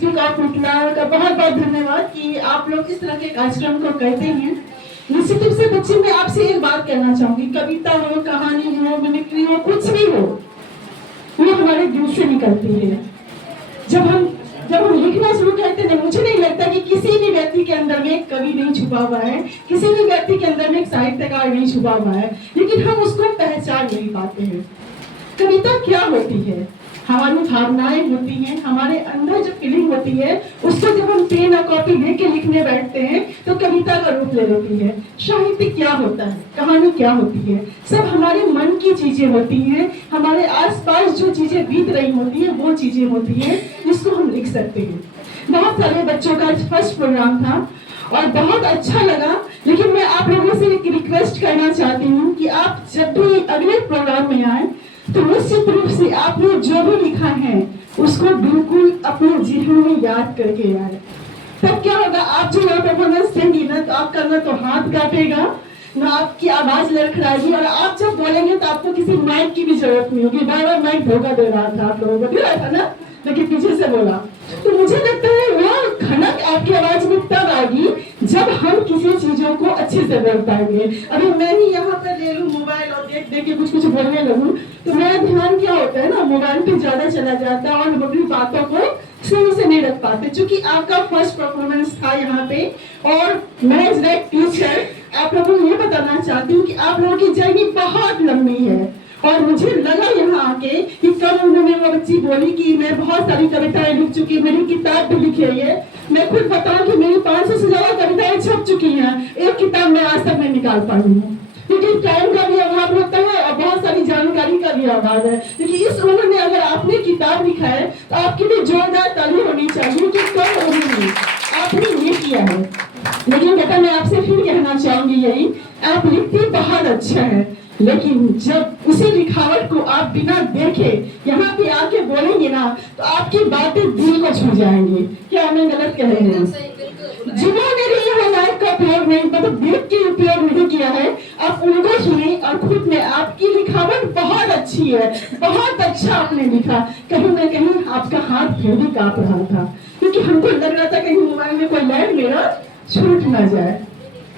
Speak of Mithila का बहुत बहुत धन्यवाद कि आप लोग इस तरह के कार्यक्रम को करते हैं। निश्चित रूप से बच्चे, मैं आपसे एक बात कहना चाहूंगी, कविता हो, कहानी हो, मिमिक्री हो, कुछ भी हो, वो हमारे दिल से निकलती है। जब हम लिखना शुरू करते हैं, मुझे नहीं लगता कि किसी भी व्यक्ति के अंदर में एक कवि नहीं छुपा हुआ है, किसी भी व्यक्ति के अंदर में एक साहित्यकार नहीं छुपा हुआ है, लेकिन हम उसको पहचान नहीं पाते हैं। कविता क्या होती है? हमारी भावनाएं होती हैं, हमारे अंदर जो फीलिंग होती है, उसको जब हम पेन और कॉपी लेके लिखने बैठते हैं तो कविता का रूप ले लेती है। साहित्य क्या होता है, कहानी क्या होती है, सब हमारे मन की चीजें होती हैं, हमारे आसपास जो चीजें बीत रही होती है वो चीजें होती हैं जिसको हम लिख सकते हैं। बहुत सारे बच्चों का फर्स्ट प्रोग्राम था और बहुत अच्छा लगा, लेकिन मैं आप लोगों से एक रिक्वेस्ट करना चाहती हूँ कि आप जब भी अगले प्रोग्राम में आए तो निश्चित रूप से आपने जो भी लिखा है उसको बिल्कुल अपने जीवन में याद करके आए। तब क्या होगा, आप जो यहाँ परफॉर्मेंस देंगी ना, तो आपका ना तो हाथ कांपेगा, ना आपकी आवाज लड़खड़ाएगी, और आप जब बोलेंगे तो आपको किसी माइक की भी जरूरत नहीं होगी। बार बार माइक धोखा दे रहा था, आप लोगों को दे रहा था ना, लेकिन पीछे से बोला। तो मुझे लगता है वो खनक आपकी आवाज में तब आएगी जब हम किसी चीजों को अच्छे से बोल पाएंगे। अभी मैं ही यहाँ पर ले लूं मोबाइल और देख देख के कुछ कुछ बोलने लगूं तो मेरा ध्यान क्या होता है ना, मोबाइल पे ज्यादा चला जाता है और हम अपनी बातों को सही से नहीं रख पाते। क्योंकि आपका फर्स्ट परफॉर्मेंस था यहाँ पे और मैं एज ए टीचर आप लोगों को ये बताना चाहती हूँ कि आप लोगों की जर्नी बहुत लंबी है। और मुझे लगा यहाँ आके कि कल उन्होंने वो बच्ची बोली कि मैं बहुत सारी कविताएं लिख चुकी, मेरी किताब भी लिखी है। मैं खुद बताऊं कि मेरी 500 से ज्यादा कविताएं छप चुकी हैं, एक किताब मैं आज तक नहीं निकाल पाई हूँ, क्योंकि टाइम का भी अभाव होता है और बहुत सारी जानकारी का भी अभाव है। क्योंकि इस उम्र में अगर आपने किताब लिखा है तो आपके लिए जोरदार ताली होनी चाहिए कि कम उम्र में आपने ये किया है। लेकिन बेटा, मैं आपसे फिर कहना चाहूंगी यही, आप लिखते बहुत अच्छा है, लेकिन जब उसी लिखावट को आप बिना देखे यहाँ पे आके बोलेंगे ना तो आपकी बातें दिल को छू जाएंगी। क्या मैं गलत कह रही हूँ? जिन्होंने भी माइक का उपयोग नहीं, मतलब देख के उपयोग नहीं किया है, आप उनको सुने और खुद में आपकी लिखावट बहुत अच्छी है, बहुत अच्छा आपने लिखा। कहीं ना कहीं आपका हाथ फिर भी कांप रहा था, क्योंकि हमको लग रहा था कहीं मोबाइल में कोई लाइन मेरा छूट ना जाए।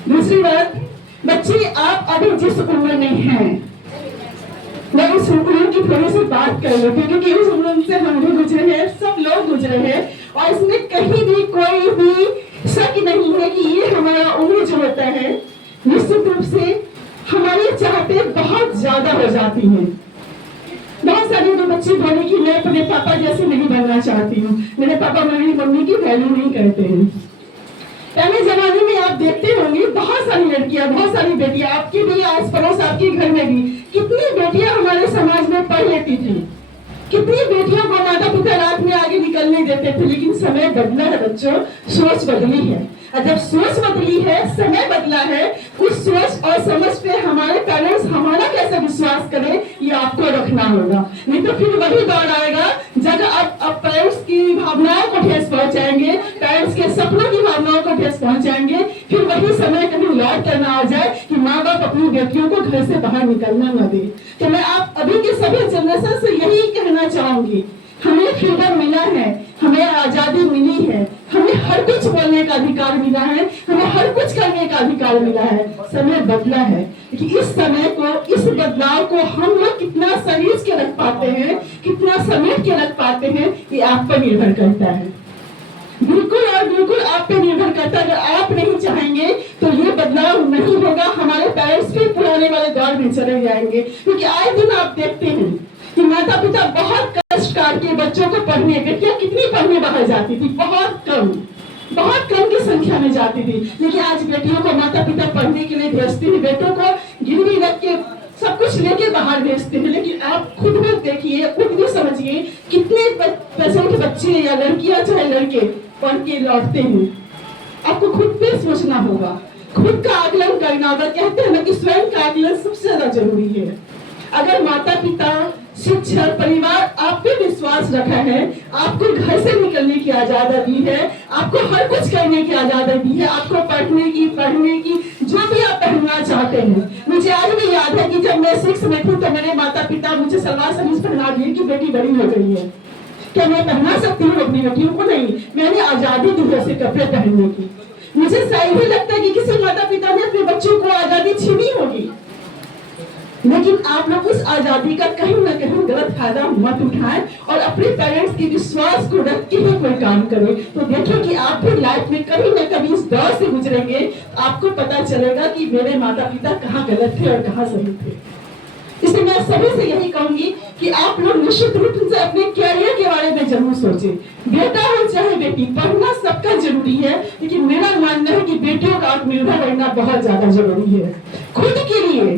दूसरी बात, बच्चे आप अभी जिस उम्र में हैं, मैं उस उम्र की थोड़ी सी बात कर लेती हूँ, क्योंकि उस उम्र से हम भी गुजरे हैं, सब लोग गुजरे हैं, और इसमें कहीं भी कोई भी शक नहीं है कि ये हमारा उम्र जो होता है निश्चित रूप से हमारी चाहतें बहुत ज्यादा हो जाती हैं। बहुत सारे जो बच्चे बोले कि मैं अपने पापा जैसे नहीं बनना चाहती हूँ, मेरे पापा मेरी मम्मी की वैल्यू नहीं करते हैं। पहले जमाने में आप देखते होंगे बहुत सारी लड़कियां, बहुत सारी बेटियां, आपके भी आस पड़ोस आपके घर में भी कितनी बेटियां हमारे समाज में पढ़ लेती थी, कितनी बेटियों को माता पिता रात में आगे निकलने देते थे। लेकिन समय बदला है बच्चों, सोच बदली है, और जब सोच बदली है, समय बदला है, उस सोच और समझ पे हमारे पेरेंट्स हमारा कैसे विश्वास करें ये आपको रखना होगा। नहीं तो फिर वही दौर आएगा जब आप पेरेंट्स की भावनाओं को ठेस पहुंचाएंगे, पेरेंट्स के सपनों की भावनाओं को ठेस पहुंचाएंगे, फिर वही समय कभी लौट करना आ जाए कि माँ बाप अपनी बेटियों को घर से बाहर निकलना न दे। तो मैं आप अभी के सभी जनरेशन से यही कहना चाहूंगी, हमें फ्रीडम मिला है, हमें आजादी मिली है, हमें हर कुछ बोलने का अधिकार मिला है, हमें हर कुछ करने का अधिकार मिला है। समय बदला है, लेकिन इस समय को, इस बदलाव को हम लोग कितना सहेज के रख पाते हैं, कितना समेट के रख पाते हैं, ये आप पर निर्भर करता है। बिल्कुल और बिल्कुल आप पे निर्भर करता है। अगर आप नहीं चाहेंगे तो ये बदलाव नहीं होगा, हमारे पेरेंट्स भी पुराने वाले दौर में चले जाएंगे। क्योंकि आए दिन आप देखते हैं कि माता पिता बहुत कष्ट करके बच्चों को पढ़ने, बेटियां कितनी पढ़ने बाहर जाती थी, बहुत कम की संख्या में जाती थी, लेकिन आज बेटियों को माता पिता पढ़ने के लिए भेजते हैं, बेटों को गिरवी रख के सब कुछ लेके बाहर भेजते हैं। लेकिन आप खुद भी देखिए, खुद भी समझिए, कितने परसेंट बच्चे या लड़कियां चाहे लड़के पढ़ के लौटते हैं। आपको खुद पे सोचना होगा, खुद का आकलन करना होगा। कहते हैं ना कि स्वयं का आकलन सबसे ज्यादा जरूरी है। अगर माता पिता, शिक्षक, परिवार आप पे विश्वास रखा है, आपको घर से निकलने की आजादी दी है, आपको हर कुछ करने की आजादी दी है, आपको पढ़ने की, जो भी आप पढ़ना चाहते हैं। मुझे आज भी याद है कि जब मैं 6 में थी तो मेरे माता पिता मुझे सलवार कमीज पहना दिए कि बेटी बड़ी हो गई है। क्या मैं पहना सकती हूँ अपनी बेटियों को? नहीं, मैंने आजादी दी है उसे कपड़े पहनने की। मुझे सही भी लगता है कि किसी माता पिता ने अपने बच्चों को आजादी छीनी होगी, लेकिन आप लोग उस आजादी का कहीं ना कहीं गलत फायदा मत उठाएं और अपने पेरेंट्स के विश्वास को रख के ही कोई काम करें। तो देखिए कि आप भी लाइफ में कभी ना कभी इस दौर से गुजरेंगे, आपको पता चलेगा कि मेरे माता पिता कहाँ गलत थे और कहाँ सही थे। इसलिए मैं सभी से यही कहूंगी कि आप लोग निश्चित रूप से अपने कैरियर के बारे में जरूर सोचें। बेटा हो चाहे बेटी, पढ़ना सबका जरूरी है, लेकिन मेरा मानना है कि बेटियों का आत्मनिर्भर बनना बहुत ज्यादा जरूरी है। खुद के लिए,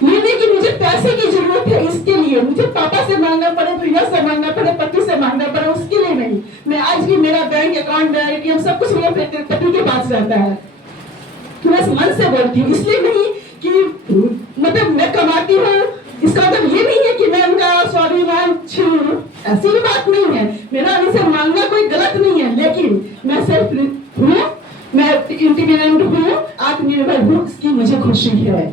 ये नहीं कि मुझे पैसे की जरूरत है इसके लिए मुझे पापा से मांगना पड़े, भैया से मांगना पड़े, पति से मांगना पड़े, उसके लिए नहीं। मैं आज भी, मेरा बैंक अकाउंट, मेरा एटीएम सब कुछ मेरे पति के पास रहता है। मैं मन से बोलती हूँ, इसलिए नहीं कि मतलब मैं कमाती हूँ, इसका मतलब ये नहीं है कि मैं उनका स्वाभिमान छीन लूं, ऐसी भी बात नहीं है। मेरा उनसे मांगना कोई गलत नहीं है, लेकिन मैं सिर्फ हूँ, मैं इंडिपेंडेंट हूँ, आत्मनिर्भर हूँ, इसकी मुझे खुशी है।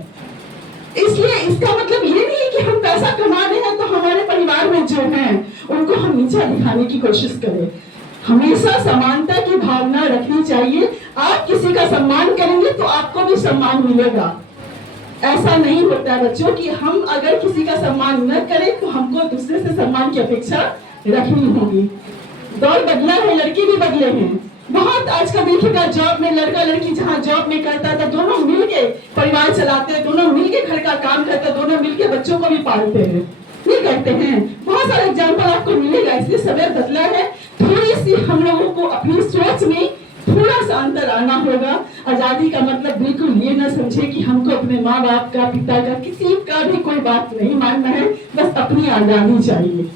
इसलिए इसका मतलब ये नहीं है कि हम पैसा कमा रहे हैं तो हमारे परिवार में जो हैं उनको हम नीचा दिखाने की कोशिश करें। हमेशा समानता की भावना रखनी चाहिए। आप किसी का सम्मान करेंगे तो आपको भी सम्मान मिलेगा। ऐसा नहीं होता बच्चों कि हम अगर किसी का सम्मान न करें तो हमको दूसरे से सम्मान की अपेक्षा रखनी होगी। दौर बदला है, लड़के भी बदले हैं बहुत। आज का देखिएगा, जॉब में लड़का लड़की जहाँ जॉब में करता था, दोनों मिलके परिवार चलाते हैं, दोनों मिलके घर का काम करते हैं, दोनों मिलके बच्चों को भी पालते हैं, नहीं करते हैं। बहुत सारे एग्जाम्पल आपको मिलेगा। इसलिए समय बदला है, थोड़ी सी हम लोगों को अपनी सोच में थोड़ा सा अंतर आना होगा। आजादी का मतलब बिल्कुल ये ना समझे कि हमको अपने माँ बाप का, पिता का, किसी का भी कोई बात नहीं मानना है, बस अपनी आजादी चाहिए।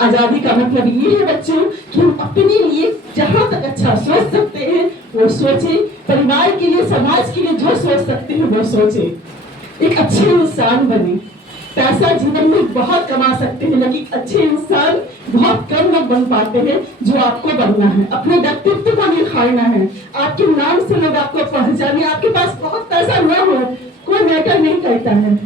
आजादी का मतलब ये है बच्चों कि हम अपने लिए जहाँ तक अच्छा सोच सकते हैं वो सोचें, परिवार के लिए, समाज के लिए जो सोच सकते हैं वो सोचें। एक अच्छे इंसान बने। पैसा जीवन में बहुत कमा सकते हैं, लेकिन अच्छे इंसान बहुत कम लोग बन पाते हैं। जो आपको बनना है, अपने व्यक्तित्व को निखारना है, आपके नाम से लोग आपको पहचाने। आपके पास बहुत पैसा न हो कोई मैटर नहीं करता है।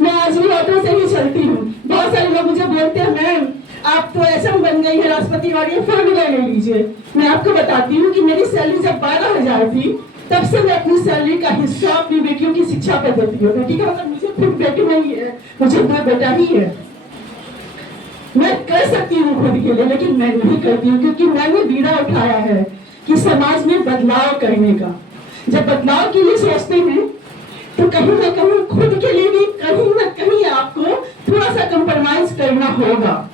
मैं आज भी ऑटो से ही चलती हूँ। बहुत सारे लोग मुझे बोलते हैं, मैम आप तो ऐसा बन गई है राष्ट्रपति वाली, फोर व्हीलर ले लीजिए। मैं आपको बताती हूँ कि मेरी सैलरी जब 12,000 थी तब से मैं अपनी सैलरी का हिस्सा अपनी बेटियों की शिक्षा पर देती हूँ। बेटी का मतलब मुझे खुद बेटी नहीं है, मुझे दो बेटा ही है। मैं कर सकती हूँ खुद के लिए, लेकिन मैं नहीं करती हूँ क्योंकि मैंने बीड़ा उठाया है कि समाज में बदलाव करने का। जब बदलाव के लिए सोचते हैं तो कहीं ना कहीं खुद के लिए भी कहीं ना कहीं आपको थोड़ा सा कंप्रोमाइज करना होगा।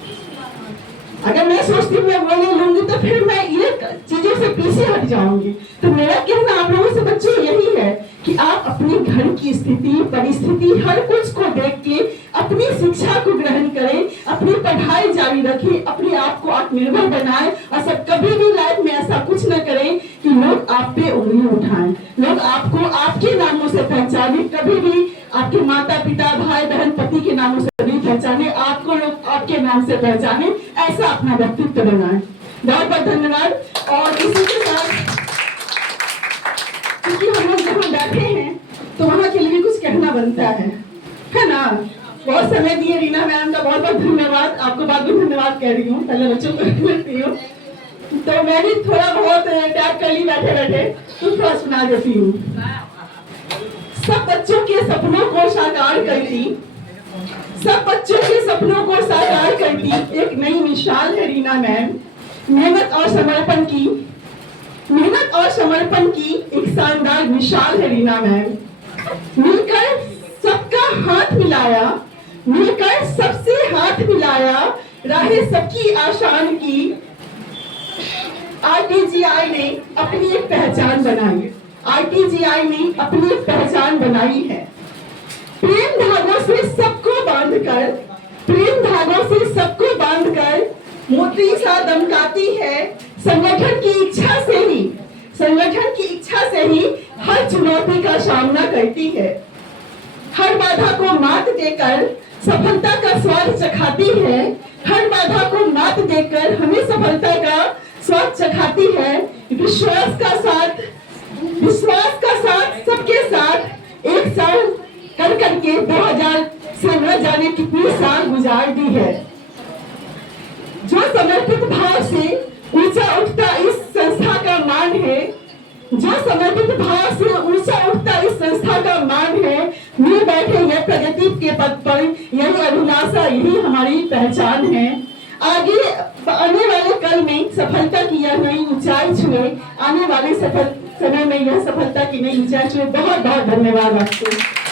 अगर मैं सोचती हूँ मैं वो नहीं लूंगी तो फिर मैं ये चीजों से पीछे हट जाऊंगी। तो मेरा कहना आप लोगों से बच्चों यही है कि आप अपने घर की स्थिति, परिस्थिति, हर कुछ को देख के अपनी शिक्षा को ग्रहण करें, अपनी पढ़ाई जारी रखें, अपने आप को आत्मनिर्भर बनाएं और सब कभी भी लाइफ में ऐसा कुछ न करें कि लोग आप पे उंगली उठाएं, लोग आपको आपके नामों से पहचाने। कभी भी आपके माता पिता, भाई बहन, पति के नामों से नहीं पहचाने, आपको लोग आपके नाम से पहचाने। ऐसा अपना व्यक्तित्व बनाएं। बहुत बहुत धन्यवाद। और इसी के साथ क्योंकि हम लोग जहाँ बैठे हैं तो वहाँ के लिए कुछ कहना बनता है ना। बहुत समय दिए रीना मैम का बहुत बहुत धन्यवाद। आपको बहुत बहुत धन्यवाद कह रही हूँ, पहले बच्चों को करती हूँ। तो मैं भी थोड़ा बहुत टैग कर ली बैठे बैठे, तो थोड़ा सुना देती हूँ। सब बच्चों के सपनों को साकार करती, सब बच्चों के सपनों को साकार करती एक नई मिसाल है रीना मैम। मेहनत और समर्पण की, मेहनत और समर्पण की एक शानदार मिसाल है रीना मैम। मिलकर सबका हाथ मिलाया, मिलकर सबसे हाथ मिलाया, राहें सबकी आसान की। आरटीजीआई ने अपनी एक पहचान बनाई, आरटीजीआई ने अपनी एक पहचान बनाई है। प्रेम धागों से सबको बांधकर, प्रेम धागों से सबको बांधकर मोटी सा दमकाती है। संगठन की इच्छा से ही, संगठन की इच्छा से ही हर चुनौती का सामना करती है। हर बाधा को मात देकर सफलता का स्वाद चखाती है। हर बाधा को मात देकर हमें सफलता का स्वाद चखाती है। विश्वास का साथ, विश्वास का साथ सबके साथ एक साल कर करके 2000 से न जाने कितनी साल गुजार दी है। जो समर्पित भाव से ऊंचा उठता इस संस्था का मान है, जो समर्पित भाव से ऊंचा उठता इस संस्था का मान है, मिल बैठे यह प्रगति के पथ पर, यही अभिलाषा, यही हमारी पहचान है। आगे आने वाले कल में सफलता की यह नई ऊंचाई छुए, आने वाले समय में यह सफलता की नई ऊंचाई छुए। बहुत बहुत धन्यवाद आपको।